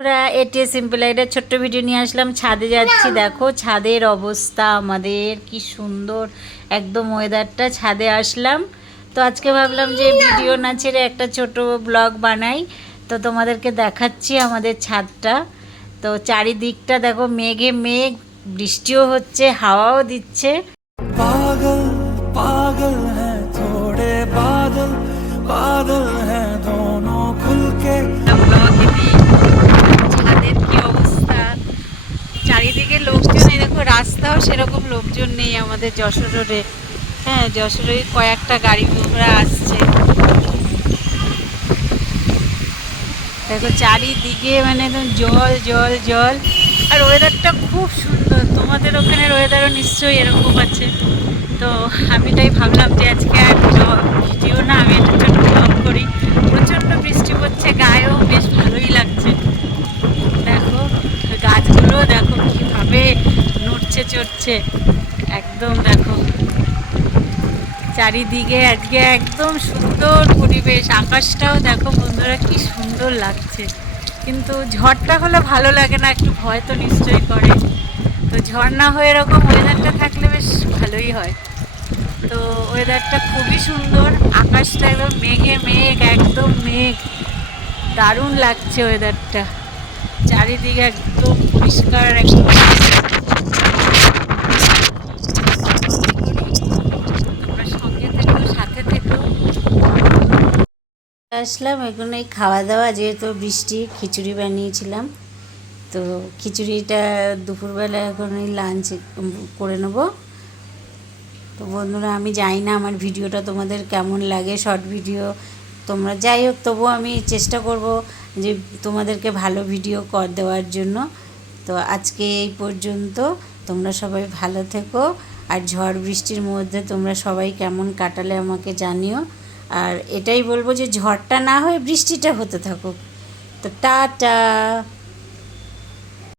আমরা এটি সিম্পল একটা ছোট্ট ভিডিও নিয়ে আসলাম। ছাদে যাচ্ছি, দেখো ছাদের অবস্থা আমাদের কি সুন্দর, একদম ওয়েদারটা। ছাদে আসলাম তো আজকে ভাবলাম যে ভিডিও না ছেড়ে একটা ছোট ব্লগ বানাই। তো তোমাদেরকে দেখাচ্ছি আমাদের ছাদটা। তো চারিদিকটা দেখো মেঘে মেঘ, বৃষ্টিও হচ্ছে, হাওয়াও দিচ্ছে। पागल पागल है थोड़े बादल बादल है दोनों खुल के। ছাদের কি অবস্থা, চারিদিকে লোকজন, এই দেখো রাস্তাও সেরকম লোকজন নেই আমাদের যশোর রোডে। হ্যাঁ, যশোরে কয়েকটা গাড়ি ঘোড়া আসছে, দেখো চারিদিকে মানে একদম জল জল জল। আর ওয়েদারটা খুব সুন্দর, তোমাদের ওখানের ওয়েদারও নিশ্চয়ই এরকম আছে। তো আমি তাই ভাবলাম যে আজকে আর ভিডিও না, আমি একটা ছোটো ব্লগ করি। প্রচণ্ড বৃষ্টি পড়ছে, গায়েও বেশ ভালোই লাগছে। দেখো গাছগুলো দেখো কীভাবে নড়ছে চড়ছে, একদম দেখো চারিদিকে আজকে একদম সুন্দর পরিবেশ। আকাশটাও দেখো বন্ধুরা কি সুন্দর লাগছে। কিন্তু ঝড়টা হলে ভালো লাগে না, একটু ভয় তো নিশ্চয়ই করে। তো ঝড় না হয়ে এরকম ওয়েদারটা থাকলে বেশ ভালোই হয়। তো ওয়েদারটা খুবই সুন্দর, আকাশটা একদম মেঘে মেঘ, একদম মেঘ, দারুণ লাগছে ওয়েদারটা। চারিদিকে একদম পরিষ্কার, একদম সঙ্গে থেকো, সাথে থেকো। আসলাম এখন এই খাওয়া দাওয়া, যেহেতু বৃষ্টি, খিচুড়ি বানিয়েছিলাম। তো খিচুড়িটা দুপুরবেলা এখন এই লাঞ্চ করে নেব। তো বন্ধুরা, আমি জানি না আমার ভিডিওটা তোমাদের কেমন লাগে, শর্ট ভিডিও। তোমরা যাই হোক, তবুও আমি চেষ্টা করব যে তোমাদেরকে ভালো ভিডিও দেওয়ার জন্য। তো আজকে এই পর্যন্ত, তোমরা সবাই ভালো থেকো। আর ঝড় বৃষ্টির মধ্যে তোমরা সবাই কেমন কাটালে আমাকে জানিও। আর এটাই বলবো যে ঝড়টা না হয়ে বৃষ্টিটা হতে থাকুক। তো টাটা।